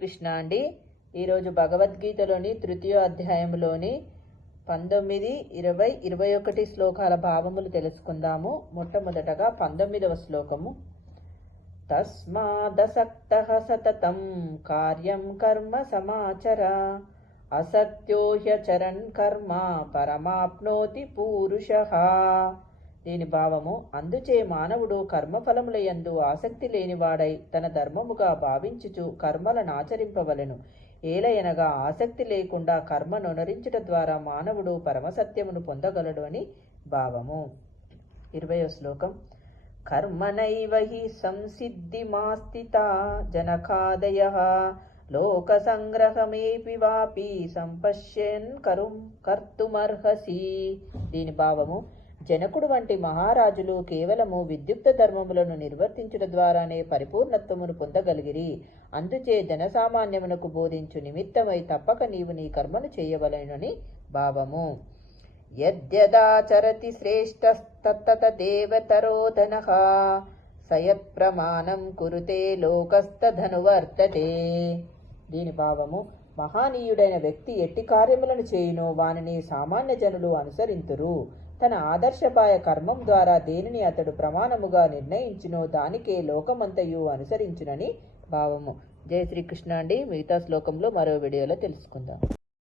కృష్ణ అండి. ఈరోజు భగవద్గీతలోని తృతీయ అధ్యాయంలోని పంతొమ్మిది ఇరవై ఇరవై ఒకటి శ్లోకాల భావములు తెలుసుకుందాము. మొట్టమొదటగా పంతొమ్మిదవ శ్లోకము. తస్మాదసక్త సతతం కార్యం కర్మ సమాచర అసక్త్యోహ్యచరన్ కర్మ పరమాప్నోతి పూరుష. దీని భావము అందుచే మానవుడు కర్మఫలముల యందు ఆసక్తి లేనివాడై తన ధర్మముగా భావించుచు కర్మలను ఆచరింపవలెను. ఏలయనగా ఆసక్తి లేకుండా కర్మనొనరించుట ద్వారా మానవుడు పరమసత్యమును పొందగలడు అని భావము. ఇరవయో శ్లోకం. కర్మనైవ హి సంసిద్ధిమాస్థిత జనకాదయ. లోక సంగ్రహమేపి వాపి సంపశ్యన్ కరుం కర్తుమర్హసి. దీని భావము జనకుడు వంటి మహారాజులు కేవలము విద్యుక్త ధర్మములను నిర్వర్తించుట ద్వారానే పరిపూర్ణత్వమును పొందగలిగిరి. అందుచే జనసామాన్యమునకు బోధించు నిమిత్తమై తప్పక నీవు నీ కర్మను చేయవలెనని భావము. యద్యదాచరతి శ్రేష్టస్తత్తదేవతరోధన సయత్ ప్రమాణం కురుతే లోకస్తధనువర్తతే దీని భావము మహానీయుడైన వ్యక్తి ఎట్టి కార్యములను చేయునో వానిని సామాన్య జనులు అనుసరింతురు. తన ఆదర్శపాయ కర్మం ద్వారా దేనిని అతడు ప్రమాణముగా నిర్ణయించునో దానికే లోకమంతయు అనుసరించునని భావము. జయ శ్రీకృష్ణ అండి. మిగతా శ్లోకంలో మరో వీడియోలో తెలుసుకుందాం.